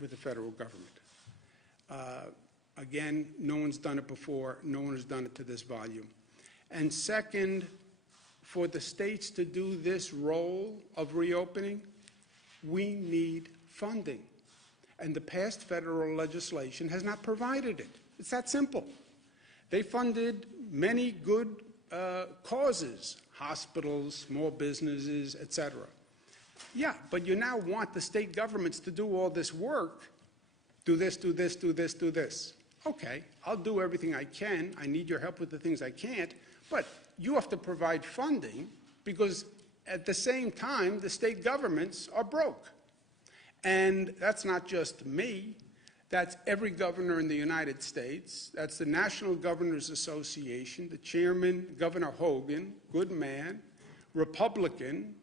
with the federal government. Again, no one's done it before. No one has done it to this volume. And second, for the states to do this role of reopening, we need funding. And the past federal legislation has not provided it. It's that simple. They funded many good causes, hospitals, small businesses, etc. Yeah, but you now want the state governments to do all this work, do this, do this, do this, do this. Okay, I'll do everything I can. I need your help with the things I can't, but you have to provide funding because at the same time, the state governments are broke. And that's not just me. That's every governor in the United States. That's the National Governors Association. The chairman, Governor Hogan, good man, Republican,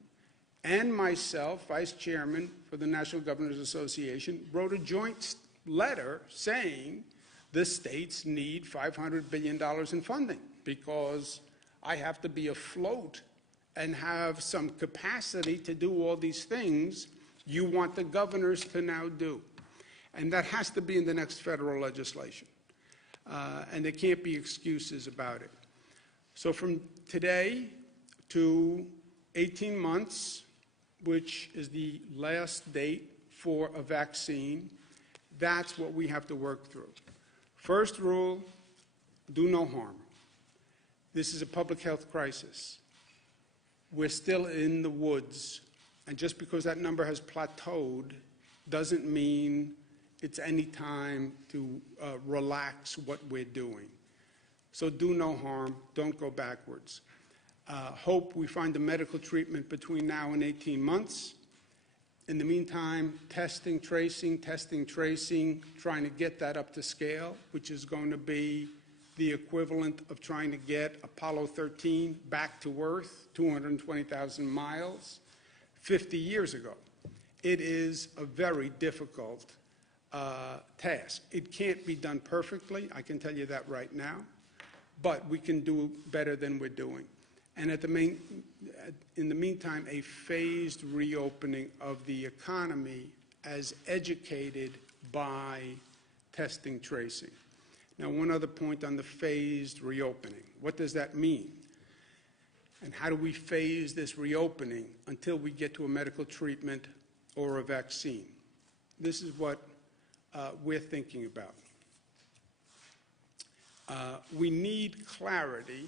and myself, vice chairman for the National Governors Association, wrote a joint letter saying the states need $500 billion in funding because I have to be afloat and have some capacity to do all these things you want the governors to now do. And that has to be in the next federal legislation. And there can't be excuses about it. So from today to 18 months, which is the last date for a vaccine, that's what we have to work through. First rule, do no harm. This is a public health crisis. We're still in the woods. And just because that number has plateaued doesn't mean it's any time to relax what we're doing. So do no harm. Don't go backwards. Hope we find a medical treatment between now and 18 months. In the meantime, testing, tracing, trying to get that up to scale, which is going to be the equivalent of trying to get Apollo 13 back to Earth, 220,000 miles, 50 years ago. It is a very difficult task. It can't be done perfectly, I can tell you that right now, but we can do better than we're doing. And in the meantime, a phased reopening of the economy as educated by testing, tracing. Now, one other point on the phased reopening. What does that mean? And how do we phase this reopening until we get to a medical treatment or a vaccine? This is what we're thinking about. We need clarity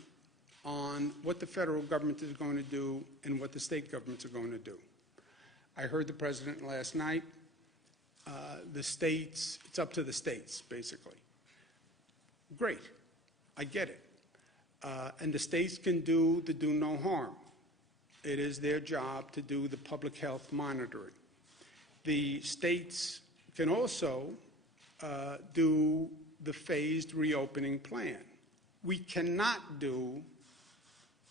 on what the federal government is going to do and what the state governments are going to do. I heard the president last night. The states, it's up to the states, basically. Great, I get it. And the states can do the do no harm. It is their job to do the public health monitoring. The states can also do the phased reopening plan. We cannot do,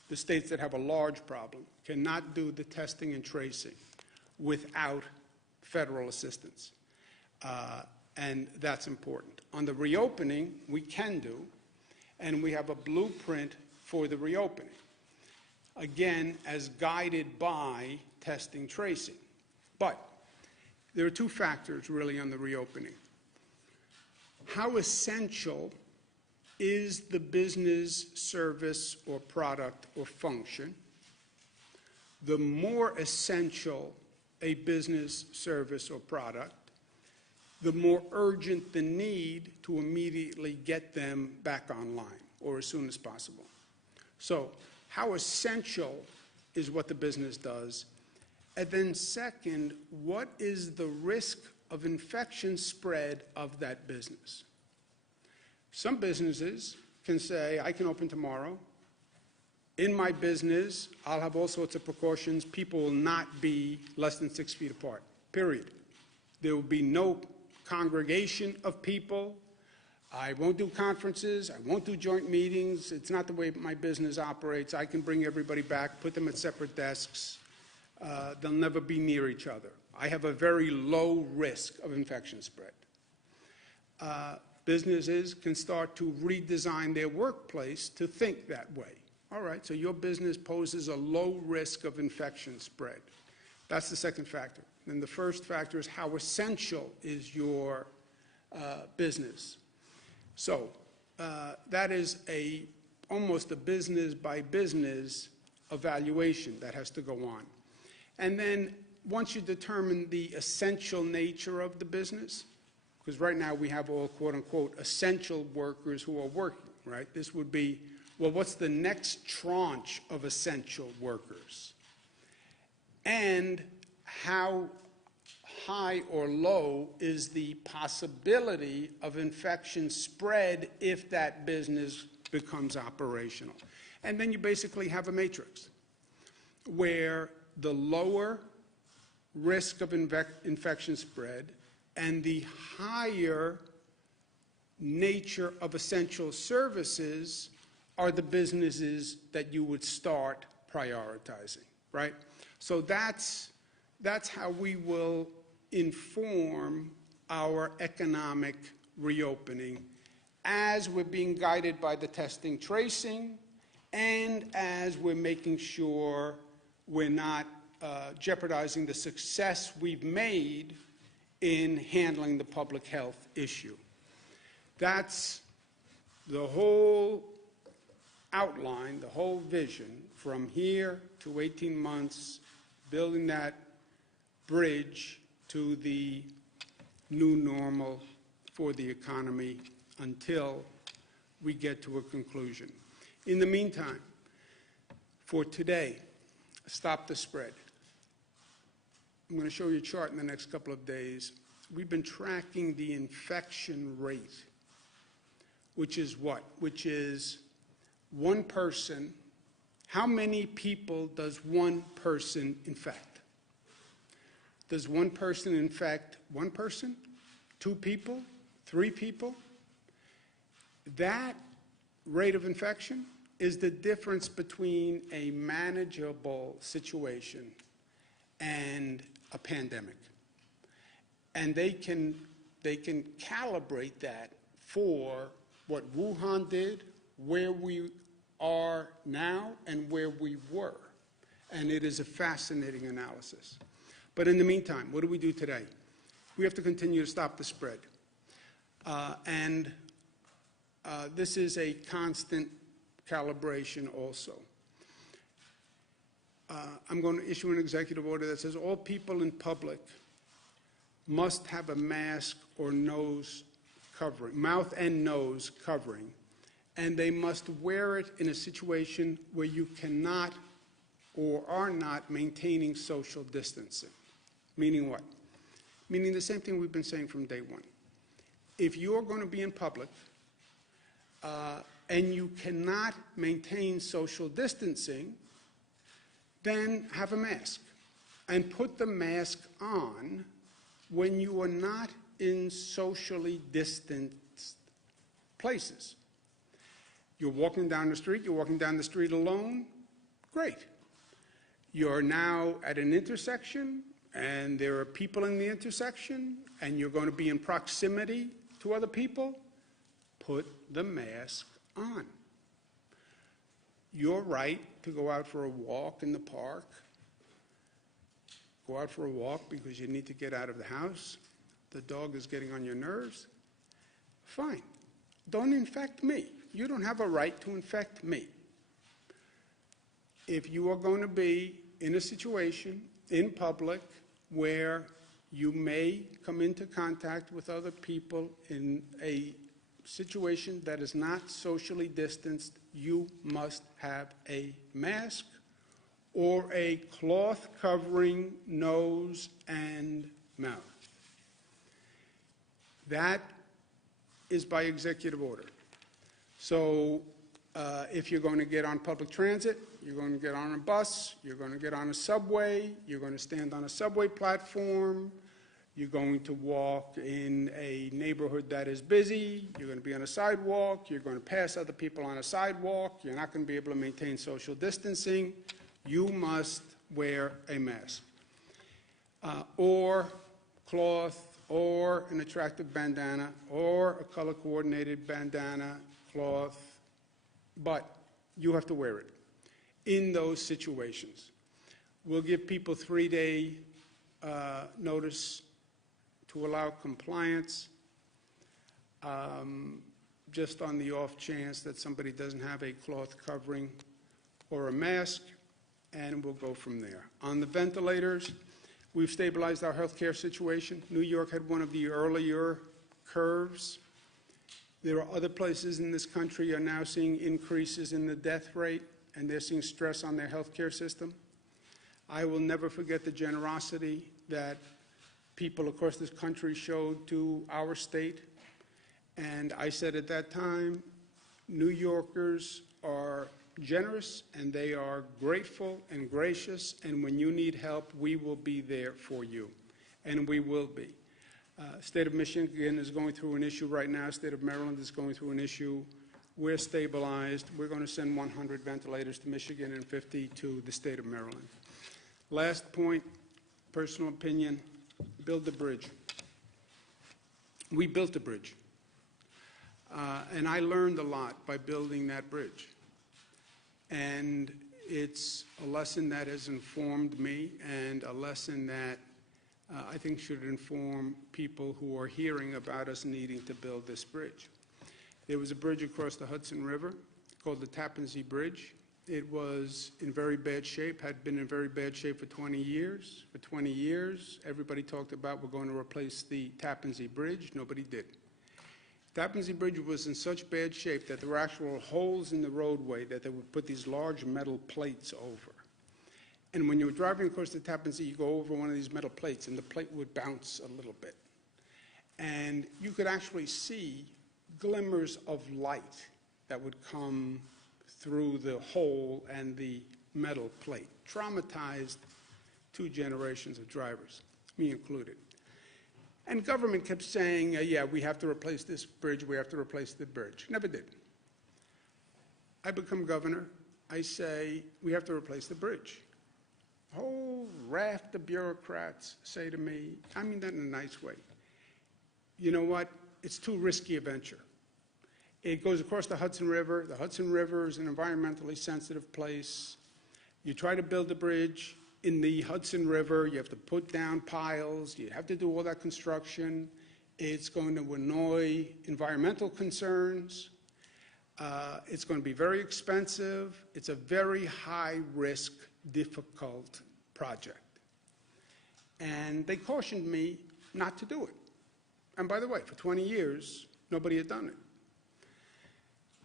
the states that have a large problem, cannot do the testing and tracing without federal assistance. And that's important. On the reopening, we can do, and we have a blueprint for the reopening. Again, as guided by testing, tracing. But there are two factors really on the reopening. How essential is the business, service, or product or function? The more essential a business, service, or product, the more urgent the need to immediately get them back online or as soon as possible. So how essential is what the business does? And then second, what is the risk of infection spread of that business? Some businesses can say, I can open tomorrow. In my business, I'll have all sorts of precautions. People will not be less than 6 feet apart, period. There will be no congregation of people. I won't do conferences. I won't do joint meetings. It's not the way my business operates. I can bring everybody back, put them at separate desks. They'll never be near each other. I have a very low risk of infection spread. Businesses can start to redesign their workplace to think that way. All right, so your business poses a low risk of infection spread. That's the second factor. And the first factor is how essential is your business. So that is almost a business by business evaluation that has to go on. And then once you determine the essential nature of the business, because right now we have all quote-unquote essential workers who are working, right? This would be, well, what's the next tranche of essential workers? And how high or low is the possibility of infection spread if that business becomes operational? And then you basically have a matrix where the lower risk of infection spread and the higher nature of essential services are the businesses that you would start prioritizing, right? So that's how we will inform our economic reopening as we're being guided by the testing tracing and as we're making sure we're not jeopardizing the success we've made in handling the public health issue. That's the whole outline, the whole vision from here to 18 months, building that bridge to the new normal for the economy until we get to a conclusion. In the meantime, for today, stop the spread. I'm going to show you a chart in the next couple of days. We've been tracking the infection rate, which is what? Which is one person. How many people does one person infect? Does one person infect one person, two people, three people? That rate of infection is the difference between a manageable situation and a pandemic. And they can calibrate that for what Wuhan did, where we are now, and where we were. And it is a fascinating analysis. But in the meantime, what do we do today? We have to continue to stop the spread. This is a constant calibration also. I'm going to issue an executive order that says all people in public must have a mask or nose covering, mouth and nose covering, and they must wear it in a situation where you cannot or are not maintaining social distancing. Meaning what? Meaning the same thing we've been saying from day one. If you're going to be in public and you cannot maintain social distancing, then have a mask and put the mask on when you are not in socially distanced places. You're walking down the street alone, great. You're now at an intersection and there are people in the intersection and you're going to be in proximity to other people, put the mask on. Your right to go out for a walk in the park, go out for a walk because you need to get out of the house, the dog is getting on your nerves, fine. Don't infect me. You don't have a right to infect me. If you are going to be in a situation in public where you may come into contact with other people in a situation that is not socially distanced, you must have a mask or a cloth covering nose and mouth. That is by executive order. So if you're going to get on public transit, you're going to get on a bus, you're going to get on a subway, you're going to stand on a subway platform, you're going to walk in a neighborhood that is busy, you're going to be on a sidewalk, you're going to pass other people on a sidewalk, you're not going to be able to maintain social distancing, you must wear a mask. Or cloth, or an attractive bandana, or a color-coordinated bandana, cloth, but you have to wear it in those situations. We'll give people 3-day notice to allow compliance, just on the off chance that somebody doesn't have a cloth covering or a mask, and we'll go from there. On the ventilators, we've stabilized our healthcare situation. New York had one of the earlier curves. There are other places in this country are now seeing increases in the death rate, and they're seeing stress on their healthcare system. I will never forget the generosity that people across this country showed to our state. And I said at that time, New Yorkers are generous and they are grateful and gracious, and when you need help, we will be there for you. And we will be. State of Michigan is going through an issue right now. State of Maryland is going through an issue. We're stabilized. We're going to send 100 ventilators to Michigan and 50 to the state of Maryland. Last point, personal opinion, build the bridge. We built a bridge. And I learned a lot by building that bridge. And it's a lesson that has informed me, and a lesson that I think should inform people who are hearing about us needing to build this bridge. There was a bridge across the Hudson River called the Tappan Zee Bridge. It was in very bad shape, had been in very bad shape for 20 years. For 20 years, everybody talked about we're going to replace the Tappan Zee Bridge. Nobody did. Tappan Zee Bridge was in such bad shape that there were actual holes in the roadway that they would put these large metal plates over. And when you were driving across the Tappan Zee, you go over one of these metal plates, and the plate would bounce a little bit. And you could actually see glimmers of light that would come through the hole and the metal plate. Traumatized 2 generations of drivers, me included. And government kept saying, yeah, we have to replace this bridge, we have to replace the bridge. Never did. I become governor, I say, we have to replace the bridge. A whole raft of bureaucrats say to me, I mean that in a nice way, you know what, it's too risky a venture. It goes across the Hudson River. The Hudson River is an environmentally sensitive place. You try to build a bridge in the Hudson River, you have to put down piles, you have to do all that construction. It's going to annoy environmental concerns. It's going to be very expensive. It's a very high-risk, difficult project. And they cautioned me not to do it. And by the way, for 20 years, nobody had done it.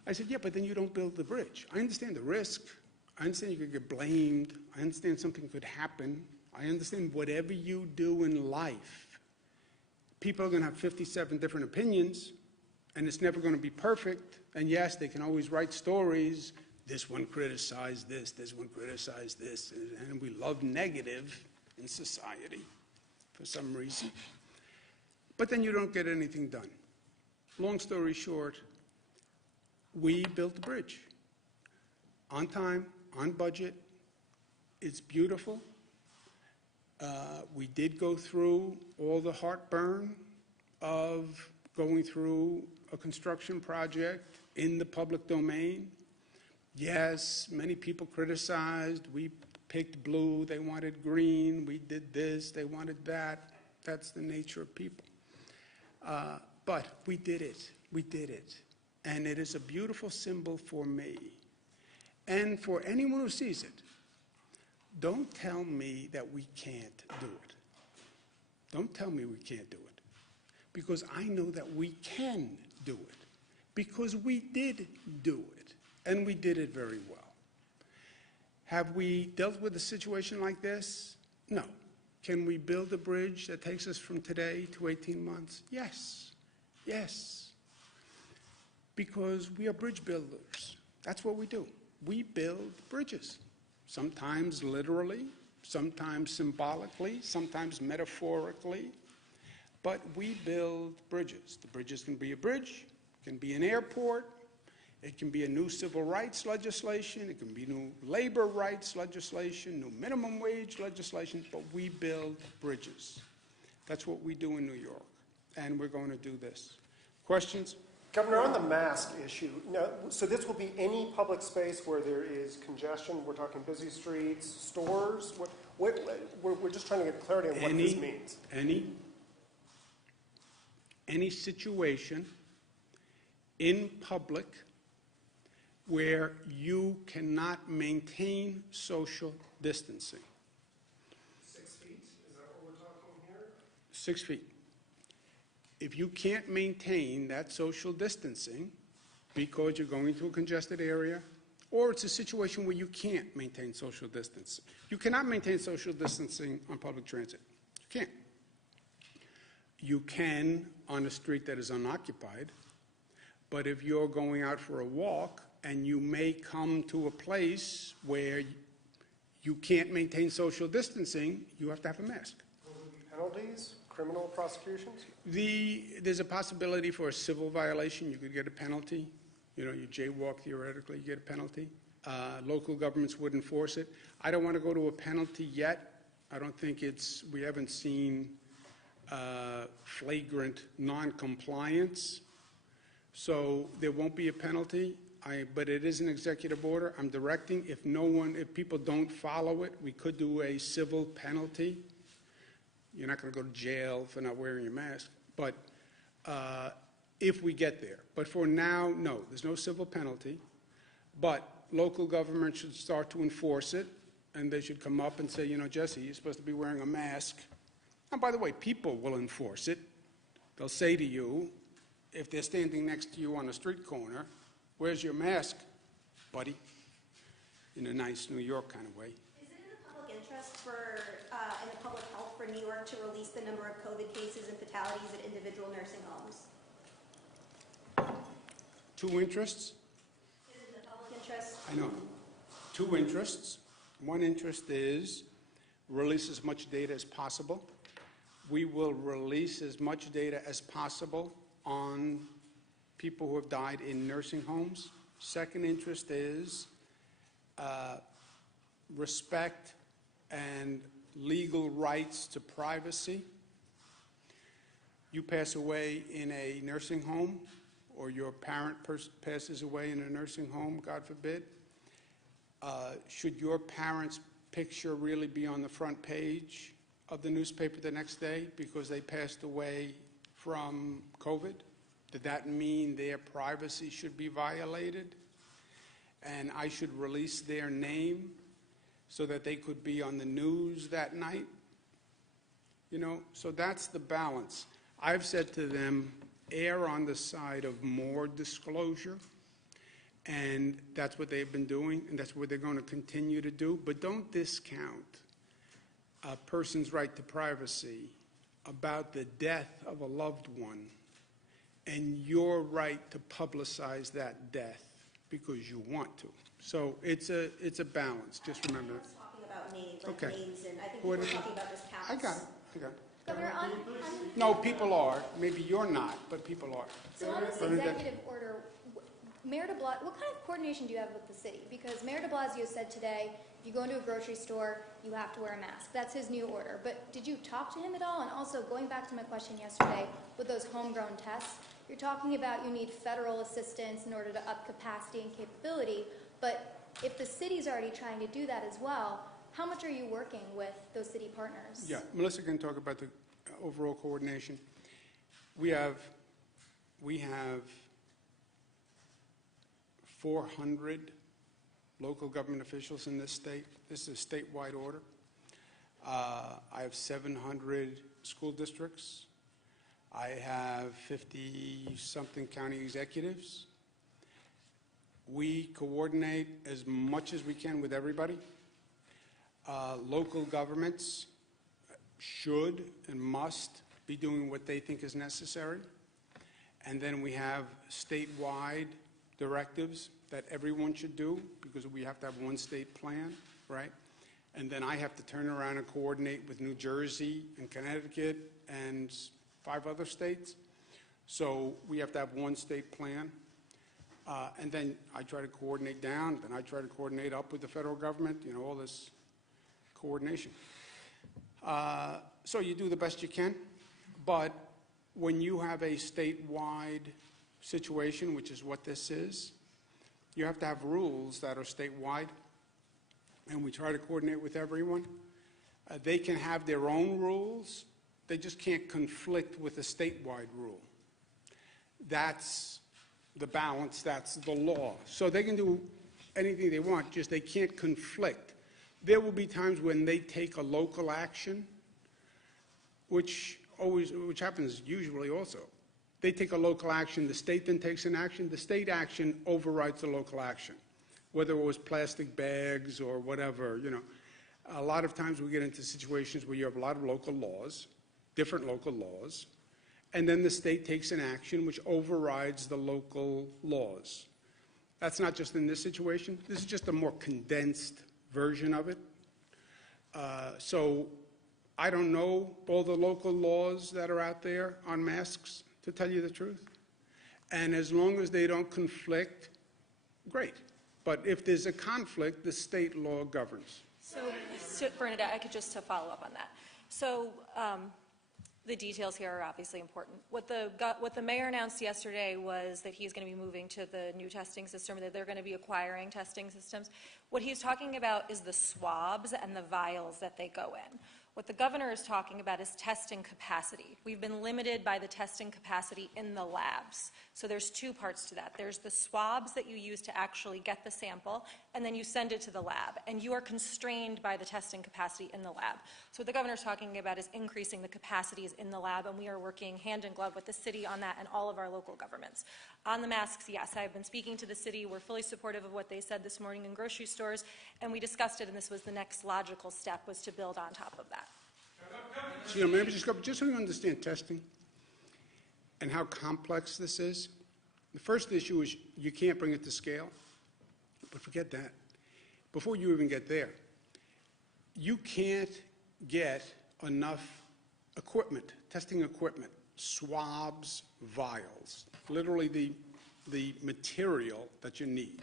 I said, yeah, but then you don't build the bridge. I understand the risk. I understand you could get blamed. I understand something could happen. I understand whatever you do in life, people are going to have 57 different opinions, and it's never going to be perfect. And yes, they can always write stories. This one criticized this one criticized this, and we love negative in society for some reason. But then you don't get anything done. Long story short, we built the bridge on time, on budget. It's beautiful. We did go through all the heartburn of going through a construction project in the public domain. Yes, many people criticized. We picked blue, they wanted green. We did this, they wanted that. That's the nature of people. But we did it. We did it. And it is a beautiful symbol for me. And for anyone who sees it, don't tell me that we can't do it. Don't tell me we can't do it. Because I know that we can do it. Because we did do it. And we did it very well. Have we dealt with a situation like this? No. Can we build a bridge that takes us from today to 18 months? Yes. Yes. Because we are bridge builders. That's what we do. We build bridges. Sometimes literally, sometimes symbolically, sometimes metaphorically. But we build bridges. The bridges can be a bridge, can be an airport, it can be a new civil rights legislation, it can be new labor rights legislation, new minimum wage legislation, but we build bridges. That's what we do in New York, and we're going to do this. Questions? Governor, on the mask issue, now, so this will be any public space where there is congestion? We're talking busy streets, stores? We're just trying to get clarity on what this means. Any situation in public where you cannot maintain social distancing. 6 feet, is that what we're talking here? 6 feet. If you can't maintain that social distancing because you're going to a congested area, or it's a situation where you can't maintain social distancing. You cannot maintain social distancing on public transit. You can't. You can on a street that is unoccupied, but if you're going out for a walk and you may come to a place where you can't maintain social distancing, you have to have a mask. Will there be penalties, criminal prosecutions? There's a possibility for a civil violation. You could get a penalty. You know, you jaywalk theoretically, you get a penalty. Local governments would enforce it. I don't want to go to a penalty yet. I don't think we haven't seen flagrant non-compliance. So there won't be a penalty, but it is an executive order. I'm directing, if people don't follow it, we could do a civil penalty. You're not going to go to jail for not wearing your mask, but if we get there. But for now, no, there's no civil penalty, but local government should start to enforce it, and they should come up and say, you know, Jesse, you're supposed to be wearing a mask. And by the way, people will enforce it. They'll say to you, if they're standing next to you on a street corner, where's your mask, buddy? In a nice New York kind of way. Is it in the public interest in the public health for New York to release the number of COVID cases and fatalities at individual nursing homes? Two interests? Is it in the public interest? I know. Two interests. One interest is release as much data as possible. We will release as much data as possible on people who have died in nursing homes. Second interest is respect and legal rights to privacy. You pass away in a nursing home, or your parent passes away in a nursing home, God forbid, should your parent's picture really be on the front page of the newspaper the next day because they passed away from COVID? Did that mean their privacy should be violated? And I should release their name so that they could be on the news that night? You know, so that's the balance. I've said to them, err on the side of more disclosure, and that's what they've been doing, and that's what they're going to continue to do. But don't discount a person's right to privacy about the death of a loved one and your right to publicize that death because you want to. So it's a balance. Just remember. I was talking about names, like Okay. names, and I think people were talking about just counts. I got it. Governor, No, people are. Maybe you're not, but people are. so on this executive order, Mayor de Blasio, what kind of coordination do you have with the city? Because Mayor de Blasio said today, if you go into a grocery store, you have to wear a mask. That's his new order. But did you talk to him at all? And also, going back to my question yesterday with those homegrown tests, you're talking about you need federal assistance in order to up capacity and capability. But if the city's already trying to do that as well, how much are you working with those city partners? Yeah, Melissa can talk about the overall coordination. We have 400 local government officials in this state. This is a statewide order. I have 700 school districts. I have 50-something county executives. We coordinate as much as we can with everybody. Local governments should and must be doing what they think is necessary. And then we have statewide directives that everyone should do because we have to have one state plan, right? And then I have to turn around and coordinate with New Jersey and Connecticut and 5 other states. So we have to have one state plan. And then I try to coordinate down, then I try to coordinate up with the federal government, you know, all this coordination. So you do the best you can, but when you have a statewide situation, which is what this is, you have to have rules that are statewide, and we try to coordinate with everyone. They can have their own rules. They just can't conflict with a statewide rule. That's the balance, that's the law. So they can do anything they want, just they can't conflict. There will be times when they take a local action, which happens usually also. They take a local action, the state then takes an action, the state action overrides the local action, whether it was plastic bags or whatever, you know. A lot of times we get into situations where you have a lot of local laws, different local laws, and then the state takes an action which overrides the local laws. That's not just in this situation. This is just a more condensed version of it. So I don't know all the local laws that are out there on masks, to tell you the truth. And as long as they don't conflict, great. But if there's a conflict, the state law governs. So Bernadette, I could just to follow up on that. So the details here are obviously important. What the mayor announced yesterday was that he's going to be moving to the new testing system, that they're going to be acquiring testing systems. What he's talking about is the swabs and the vials that they go in. What the governor is talking about is testing capacity. We've been limited by the testing capacity in the labs. So there's two parts to that. There's the swabs that you use to actually get the sample, and then you send it to the lab. And you are constrained by the testing capacity in the lab. So what the governor's talking about is increasing the capacities in the lab, and we are working hand in glove with the city on that and all of our local governments. On the masks, yes, I've been speaking to the city. We're fully supportive of what they said this morning in grocery stores, and we discussed it, and this was the next logical step, was to build on top of that. So, you know, maybe just so you understand testing and how complex this is. The first issue is you can't bring it to scale, but forget that. Before you even get there, you can't get enough equipment, testing equipment, swabs, vials, literally the material that you need.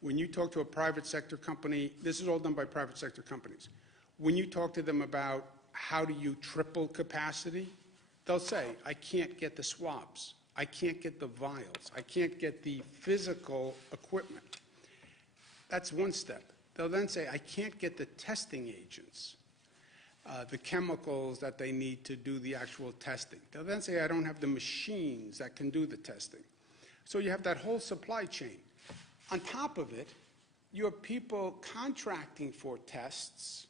When you talk to a private sector company, this is all done by private sector companies. When you talk to them about how do you triple capacity, they'll say, I can't get the swabs, I can't get the vials, I can't get the physical equipment. That's one step. They'll then say, I can't get the testing agents, the chemicals that they need to do the actual testing. They'll then say, I don't have the machines that can do the testing. So you have that whole supply chain. On top of it, you have people contracting for tests,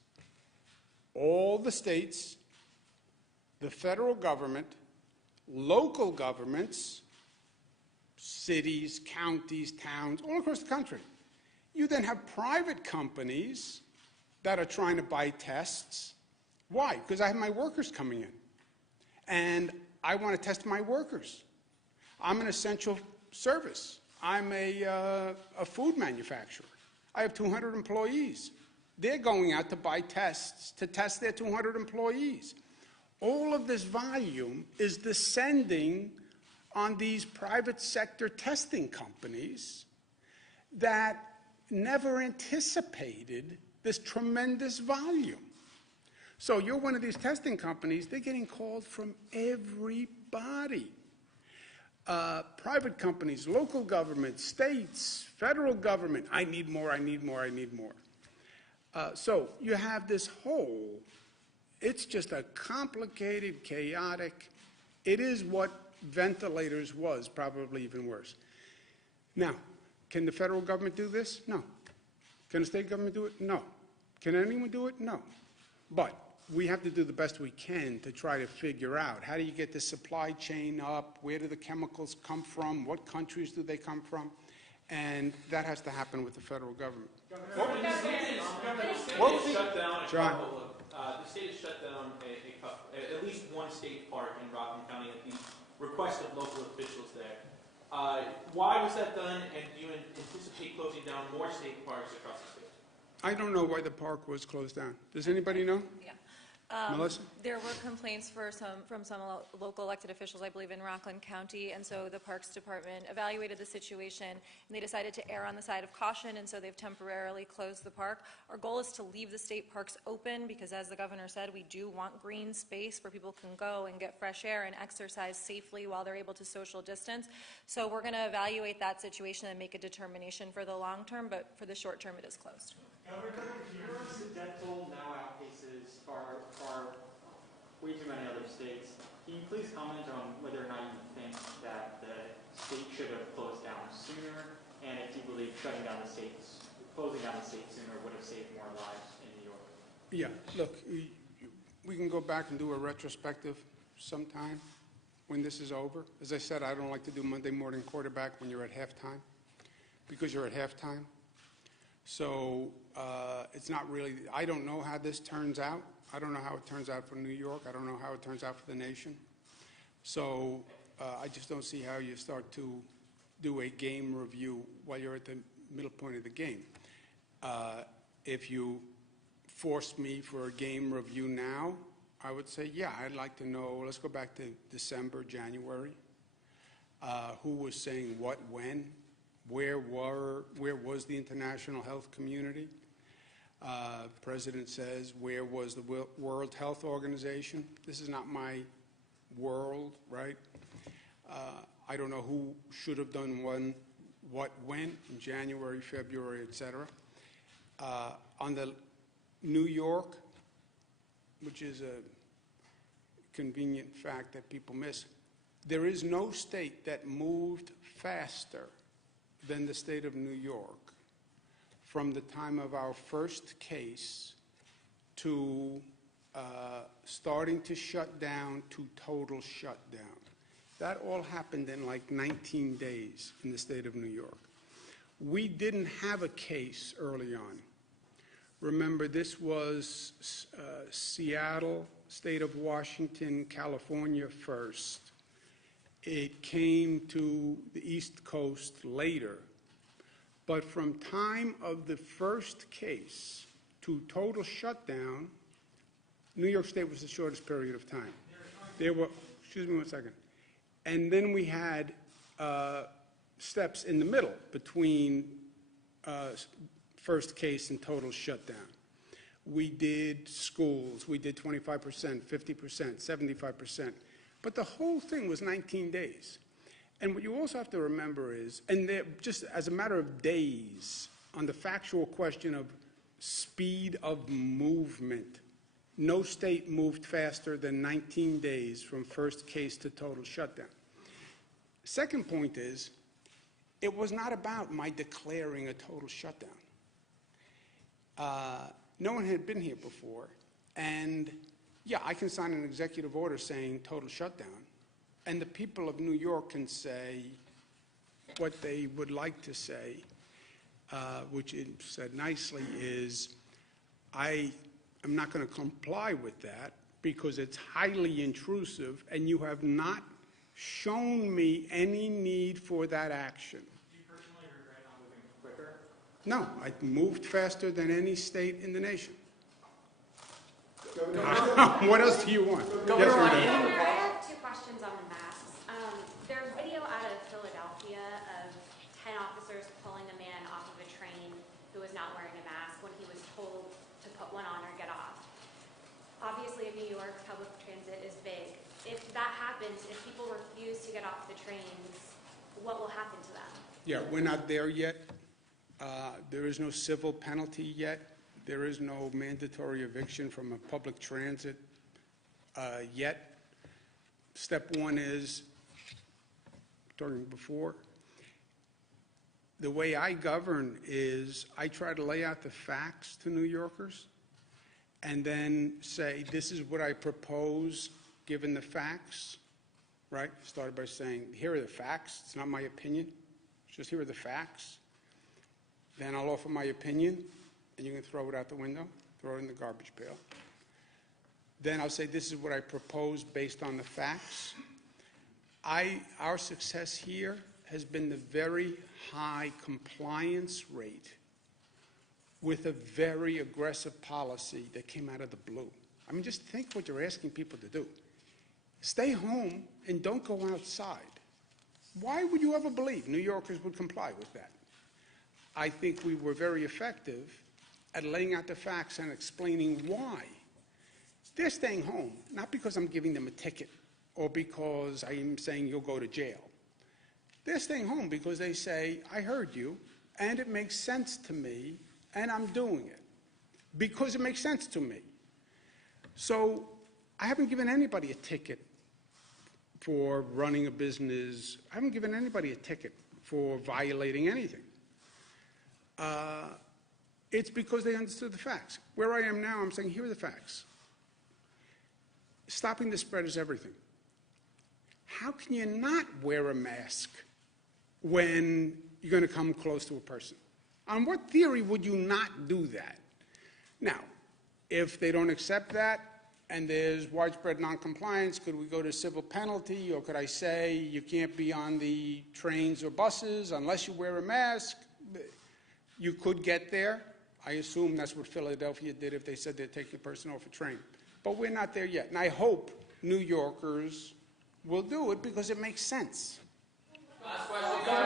all the states, the federal government, local governments, cities, counties, towns, all across the country. You then have private companies that are trying to buy tests. Why? Because I have my workers coming in, and I want to test my workers. I'm an essential service. I'm a food manufacturer. I have 200 employees. They're going out to buy tests to test their 200 employees. All of this volume is descending on these private sector testing companies that never anticipated this tremendous volume. So you're one of these testing companies, they're getting called from everybody. Private companies, local government, states, federal government, I need more, I need more, I need more. So you have this whole, it's just a complicated, chaotic, it is what ventilators was, probably even worse. Now, can the federal government do this? No. Can the state government do it? No. Can anyone do it? No. But we have to do the best we can to try to figure out how do you get the supply chain up, where do the chemicals come from, what countries do they come from, and that has to happen with the federal government. The state has shut down at least one state park in Rockland County at the request of local officials there. Why was that done, and do you anticipate closing down more state parks across the state? I don't know why the park was closed down. Does anybody know? Yeah. Melissa? There were complaints from some local elected officials, I believe, in Rockland County, and so the Parks Department evaluated the situation, and they decided to err on the side of caution, and so they've temporarily closed the park. Our goal is to leave the state parks open because, as the governor said, we do want green space where people can go and get fresh air and exercise safely while they're able to social distance. So we're going to evaluate that situation and make a determination for the long term, but for the short term, it is closed. Governor, your incidental now outpaces far way too many other states. Can you please comment on whether or not you think that the state should have closed down sooner, and if you believe closing down the state sooner would have saved more lives in New York? Yeah, look, we can go back and do a retrospective sometime when this is over. As I said, I don't like to do Monday morning quarterback when you're at halftime, because you're at halftime. So it's not really, I don't know how this turns out. I don't know how it turns out for New York. I don't know how it turns out for the nation. So I just don't see how you start to do a game review while you're at the middle point of the game. If you force me for a game review now, I would say, yeah, I'd like to know, let's go back to December, January. Who was saying what, when? Where was the international health community? President says, where was the World Health Organization? This is not my world, right? I don't know who should have done what, when, in January, February, et cetera. On the New York, which is a convenient fact that people miss, there is no state that moved faster than the state of New York from the time of our first case to starting to shut down to total shutdown. That all happened in like 19 days in the state of New York. We didn't have a case early on. Remember, this was Seattle, state of Washington, California first. It came to the East Coast later. But from time of the first case to total shutdown, New York State was the shortest period of time. There were, excuse me one second. And then we had steps in the middle between first case and total shutdown. We did schools, we did 25%, 50%, 75%. But the whole thing was 19 days. And what you also have to remember is, and just as a matter of days, on the factual question of speed of movement, no state moved faster than 19 days from first case to total shutdown. Second point is, it was not about my declaring a total shutdown. No one had been here before, and yeah, I can sign an executive order saying total shutdown, and the people of New York can say what they would like to say, which is said nicely is, I am not going to comply with that because it's highly intrusive and you have not shown me any need for that action. Do you personally regret not moving quicker? No, I moved faster than any state in the nation. What else do you want? Yes, Governor, I have two questions on the masks. There's video out of Philadelphia of 10 officers pulling a man off of a train who was not wearing a mask when he was told to put one on or get off. Obviously, in New York, public transit is big. If that happens, if people refuse to get off the trains, what will happen to them? Yeah, we're not there yet. There is no civil penalty yet. There is no mandatory eviction from a public transit yet. Step one is, talking before, the way I govern is I try to lay out the facts to New Yorkers and then say, this is what I propose given the facts, right? Started by saying, here are the facts. It's not my opinion. It's just here are the facts. Then I'll offer my opinion, and you can throw it out the window, throw it in the garbage pail. Then I'll say, this is what I propose based on the facts. Our success here has been the very high compliance rate with a very aggressive policy that came out of the blue. I mean, just think what you're asking people to do. Stay home and don't go outside. Why would you ever believe New Yorkers would comply with that? I think we were very effective at laying out the facts and explaining why. They're staying home, not because I'm giving them a ticket or because I'm saying you'll go to jail. They're staying home because they say, I heard you, and it makes sense to me, and I'm doing it because it makes sense to me. So I haven't given anybody a ticket for running a business. I haven't given anybody a ticket for violating anything. It's because they understood the facts. Where I am now, I'm saying, here are the facts. Stopping the spread is everything. How can you not wear a mask when you're going to come close to a person? On what theory would you not do that? Now, if they don't accept that and there's widespread noncompliance, could we go to civil penalty, or could I say you can't be on the trains or buses unless you wear a mask? You could get there. I assume that's what Philadelphia did if they said they're taking a person off a train. But we're not there yet. And I hope New Yorkers will do it because it makes sense. Last part, but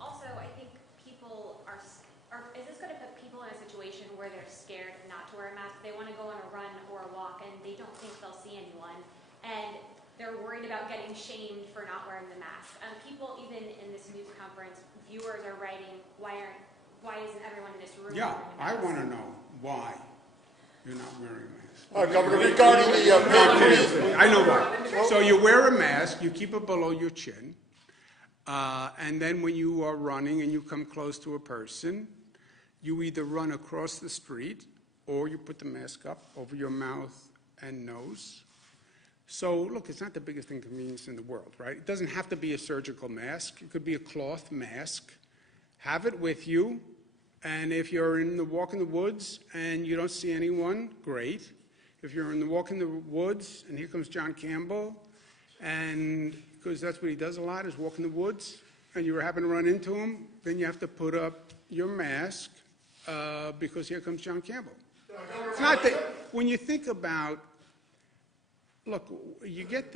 also I think people are, is this going to put people in a situation where they're scared not to wear a mask? They want to go on a run or a walk and they don't think they'll see anyone. And they're worried about getting shamed for not wearing the mask. People, even in this news conference, viewers are writing, why isn't everyone in this room Yeah, wearing a I mask? want to know why you're not wearing a mask. Governor, regarding the paid freeze. I know why. So you wear a mask, you keep it below your chin, and then when you are running and you come close to a person, you either run across the street or you put the mask up over your mouth and nose. So, look, it's not the biggest inconvenience in the world, right? It doesn't have to be a surgical mask. It could be a cloth mask. Have it with you, and if you're in the walk in the woods and you don't see anyone, great. If you're in the walk in the woods and here comes John Campbell, and because that's what he does a lot, is walk in the woods, and you happen to run into him, then you have to put up your mask because here comes John Campbell. It's not that, when you think about, look, you get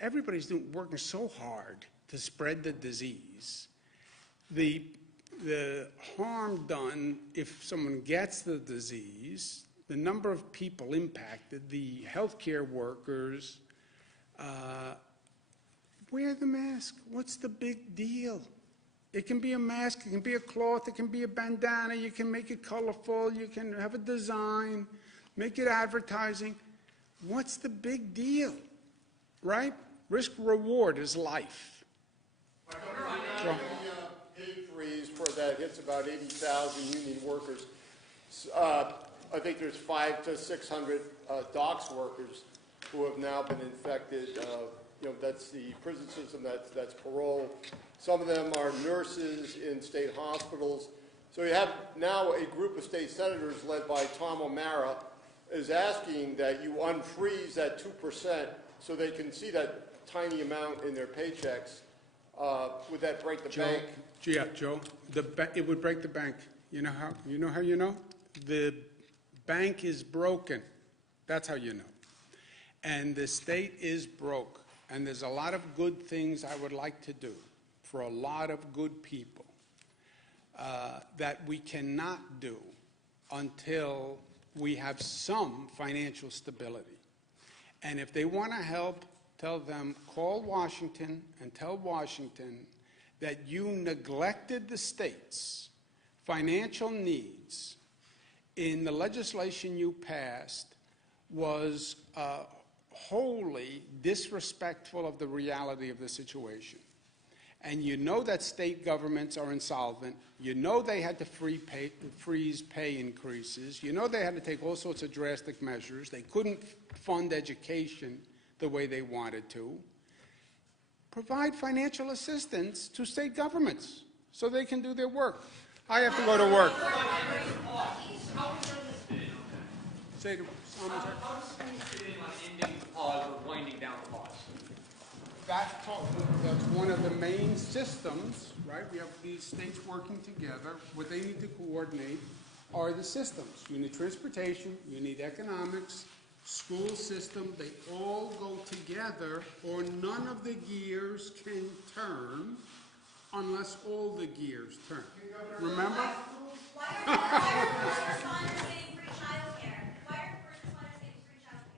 everybody's working so hard to spread the disease. The harm done if someone gets the disease, the number of people impacted, the healthcare workers, wear the mask. What's the big deal? It can be a mask, it can be a cloth, it can be a bandana, you can make it colorful, you can have a design, make it advertising. What's the big deal, right? Risk reward is life. The pay freeze for that hits about 80,000 union workers. I think there's 500 to 600 docks workers who have now been infected. That's the prison system, that's parole. Some of them are nurses in state hospitals. So you have now a group of state senators led by Tom O'Mara is asking that you unfreeze that 2% so they can see that tiny amount in their paychecks. Would that break the bank? Yeah, Joe, it would break the bank. You know how you know? The bank is broken. That's how you know. And the state is broke. And there's a lot of good things I would like to do for a lot of good people that we cannot do until we have some financial stability. And if they want to help, tell them, call Washington and tell Washington that you neglected the state's financial needs in the legislation you passed was wholly disrespectful of the reality of the situation. And you know that state governments are insolvent. You know they had to freeze pay increases. You know they had to take all sorts of drastic measures. They couldn't fund education the way they wanted to. Provide financial assistance to state governments so they can do their work. I have to go to work. Say to someone. How does things fit in on ending the pause or winding down the pause? That's one of the main systems, right? We have these states working together. What they need to coordinate are the systems. You need transportation, you need economics, school system. They all go together, or none of the gears can turn unless all the gears turn. Remember? Why are first responders getting free childcare? Why are first responders getting free childcare?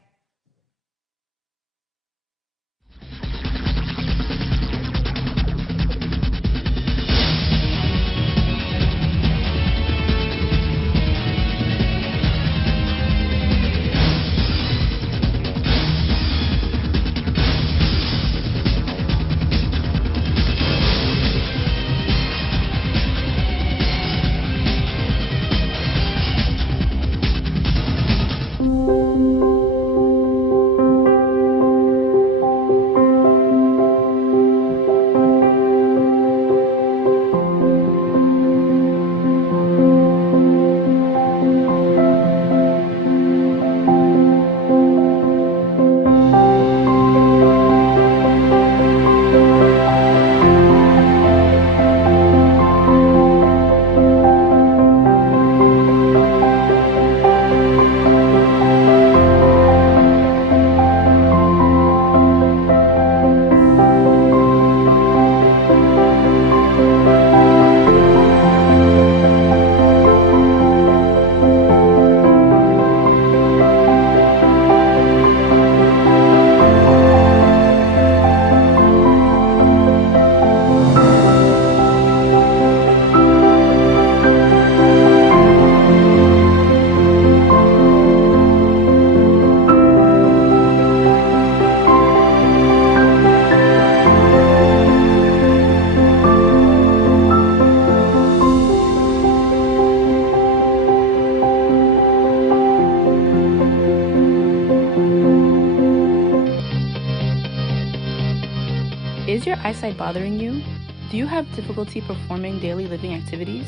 Is your eyesight bothering you? Do you have difficulty performing daily living activities?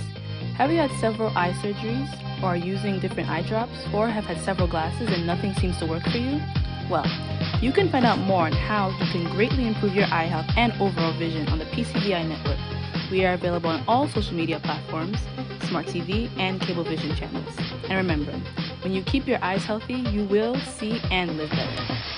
Have you had several eye surgeries, or are using different eye drops, or have had several glasses and nothing seems to work for you? Well, you can find out more on how you can greatly improve your eye health and overall vision on the PCVI network. We are available on all social media platforms, smart TV, and cable vision channels. And remember, when you keep your eyes healthy, you will see and live better.